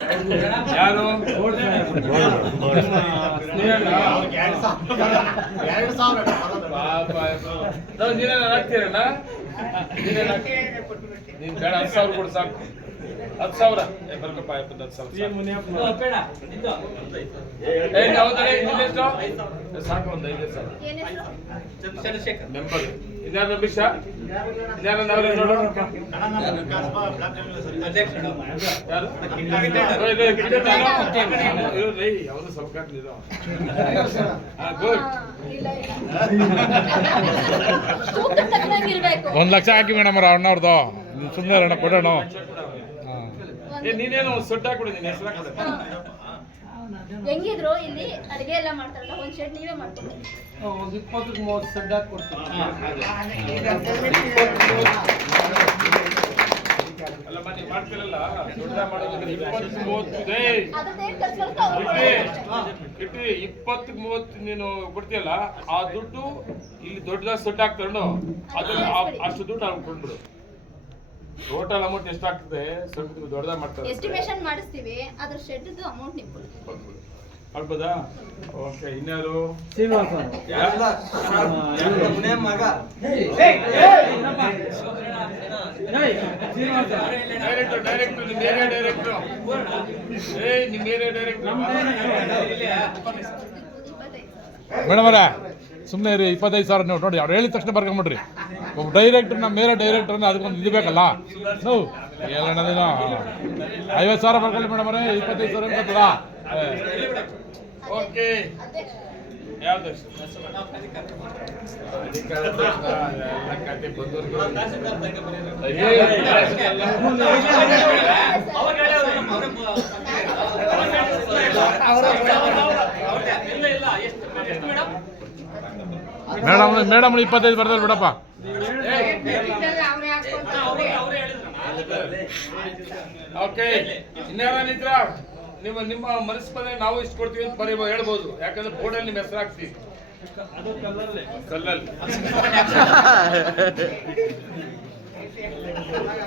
ಯಾರು ನೀನೆಲ್ಲ ಹಾಕ್ತೀರಣ್ಣ ನೀನ್ ಬೇಡ 10,000 ಕೊಡು ಸಾಕು 10,000 ಬರ್ಕಪ್ಪ 10,000 ಸಾಕು ಒಂದು 5,000 ಮೆಂಬರ್ ಇದ್ಯಾರು ಅಭಿಷ ಇದ್ಯಾರು ನಾವೇ ನೋಡೋ ಯಾವುದು ಸೌಕರ್ಯ ಗುಡ್ 1 ಲಕ್ಷ ಹಾಕಿ ಮೇಡಮ್ ಅಣ್ಣವ್ರದ್ದು ಸುಮ್ಮನೆ ಅಣ್ಣ ಕೊಡೋಣ ನೀನೇನು ಸೊಡ್ಡ ಹಾಕೊಡಿ ನೀನು ಹೆಸರು ಹೆಂಗಿದ್ರು ಇಲ್ಲಿ ಅಡಿಗೆ ಎಲ್ಲ ಮಾಡ್ತಾರಲ್ಲ ಒಂದ್ ಶೆಡ್ ನೀವೇ ಮಾಡ್ಕೊಡಿ. ಒಂದು 20-30 ಸೆಡ್ ಹಾಕೊಡ್ತೀವಿ. ಅಲ್ಲಮ್ಮ ನೀವು ಮಾಡ್ತಿರಲ್ಲ ದೊಡ್ಡ ಮಾಡೋದ್ರೆ 20-30 ಇಟ್ಟು 20-30 ನೀನು ಕೊಡ್ತೀಯಲ್ಲ ಆ ದುಡ್ಡು ಇಲ್ಲಿ ದೊಡ್ಡದಾಗಿ ಸೊಡ್ಡ ಹಾಕ್ತಾರೋ ಅದನ್ನ ಅಷ್ಟು ದುಡ್ಡು ಅವ್ನು ಕೊಟ್ಬಿಡು. ಟೋಟಲ್ ಅಮೌಂಟ್ ಎಷ್ಟಾಗ್ತದೆ ಸ್ವಲ್ಪ ದೊಡ್ಡದಾಗಿ ಮಾಡ್ತಾರೆ ಎಸ್ಟಿಮೇಷನ್ ಮಾಡಿಸ್ತೀವಿ ಅದ್ರ ಶೆಡ್ದು ಅಮೌಂಟ್ ನೀವು ಆಗ್ಬೋದಾ? ಓಕೆ ಇನ್ಯಾರು ಶ್ರೀನಿವಾಸ ಮಗ ಡೈರೆಕ್ಟರ್ ನಿಮ್ಮ ಏರಿಯಾ ಡೈರೆಕ್ಟರ್ ನಿಮ್ಮ ಏರಿಯಾ ಡೈರೆಕ್ಟರ್ ಮೇಡಮ್ ಅವರೇ ಸುಮ್ಮನೆ ಇರಿ 25,000 ನೀವು ನೋಡಿ ಅವ್ರು ಹೇಳಿದ ತಕ್ಷಣ ಬರ್ಕೊಂಬಿಡ್ರಿ. ಒಬ್ಬ ಡೈರೆಕ್ಟರ್ ನಮ್ಮ ಮೇರೆ ಡೈರೆಕ್ಟರ್ ಅಂದ್ರೆ ಅದಕ್ಕೊಂದು ಇದು ಬೇಕಲ್ಲ ನಾವು ಹೇಳೋಣ 50,000 ಬರ್ಕೊಳ್ಳಿ ಮೇಡಮ್ ಅವರೇ 25,000 ಅಂತದ. ಓಕೆ ಯಾವ್ದು ಮೇಡಮ್ 25 ಬರ್ದಲ್ ಬಿಡಪ್ಪ. ಓಕೆ ಇನ್ಯಾರ ನಿಮ್ಮ ಮನಸ್ಸು ಬಂದ್ರೆ ನಾವು ಇಷ್ಟು ಕೊಡ್ತೀವಿ ಅಂತ ಹೇಳ್ಬೋದು. ಯಾಕಂದ್ರೆ ಬೋರ್ಡಲ್ಲಿ ನಿಮ್ಮ ಹೆಸರು ಹಾಕ್ತೀವಿ ಕಲ್ಲಲ್ಲಿ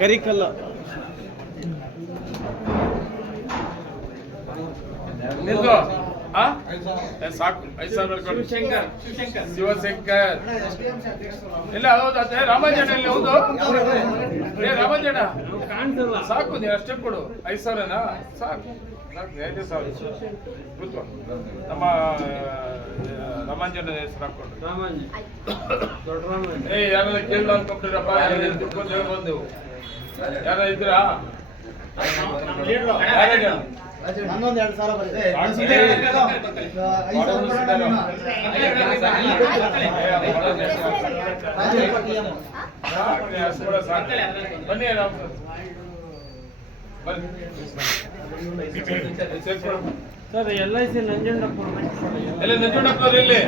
ಕರಿಕಲ್ಲ ನಿಂದು ಸಾಕು 5,000 ಶಿವಶಂಕರ್ ಇಲ್ಲ ಹೌದು ಅದೇ ರಾಮಾಂಜನಲ್ಲಿ ಹೌದು ರಾಮಾಂಜನ ಸಾಕು ನೀವು ಅಷ್ಟೇ ಕೊಡು 5,000ನಾ ಸಾಕು 5,000 ಕೂತ್ಕೊ ನಮ್ಮ ರಾಮಾಂಜನ ಹೆಸರು ಹಾಕೊಡ್ರಿ. ಯಾರಾದ್ರೂ ಕೇಳಲ್ಲ ಅನ್ಕೊಂಡ್ರಪ್ಪ ತಿಳ್ಕೊಂಡು ಹೇಳ್ಬೋದು ನೀವು. ಯಾರ ಇದ್ರಾ ನನ್ನೊಂದು 2,000 ಬರುತ್ತೆ. ಬನ್ನಿ ಸರ್ LIC ನಂಜುಂಡಪ್ಪನ ಎಲ್ಲ ನಂಜುಂಡಪ್ಪನವ್ರು ಇಲ್ಲಿ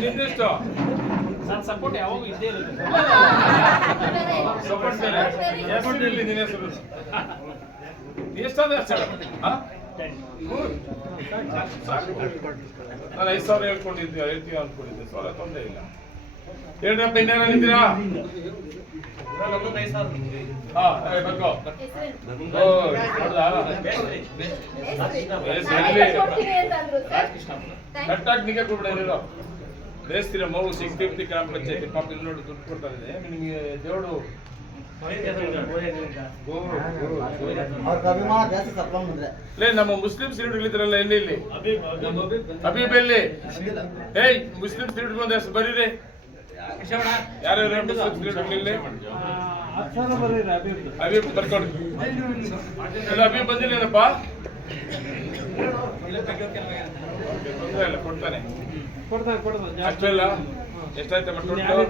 ನಿಂದಿಷ್ಟು ಸಪೋರ್ಟ್ ಯಾವಾಗ ಇದ್ದೇ ಇರುತ್ತೆ. ಸಪೋರ್ಟ್ ಇಲ್ಲಿ ನಿನ್ನ ಹೆಸರು ಎಷ್ಟಾದ್ರೆ ಅಷ್ಟೇ ನಾನು 5,000 ಹೇಳ್ತೀವಿ ಅಂದ್ಕೊಂಡಿದ್ದೆ. 1,000 ತೊಂದರೆ ಇಲ್ಲ. ಹೇಳ್ರಪ್ಪ ಇನ್ಯಾರ ನಿಂತೀರಾ? ಬರ್ಕೋ ಕಟ್ಟಾಗಿ ನಿಗೆ ಕೊಡ್ಬಿಡ ಬೇಸ್ತೀರ ಮಗು 650 ಗ್ರಾಮ ಪಂಚಾಯತಿ ಪಾಪ ಇಲ್ಲಿ ನೋಡಿ ದುಡ್ಡು ಕೊಡ್ತಾ ಇದೆ ನಿಮಗೆ ದೇವರು ನಮ್ಮ ಮುಸ್ಲಿಂ ಸೀಟ್ಗಳಿದ್ರಲ್ಲ ಎಲ್ಲಿ ಅಬೀಬ್ ಎಲ್ಲಿ ಏಯ್ ಮುಸ್ಲಿಂ ಸೀಟ್ ಬಂದ ಬರೀರಿ ಯಾರ್ಯಾರು ಅಬೀಬ್ ಬರ್ಕೊಡಿ ಎಲ್ಲ ಅಬೀಬ್ ಬಂದಿಲ್ಲೇನಪ್ಪ ಕೊಡ್ತಾನೆ ಅಷ್ಟೆಲ್ಲ ಎಷ್ಟಾಯ್ತಮ್ಮ ಟೋಟಲ್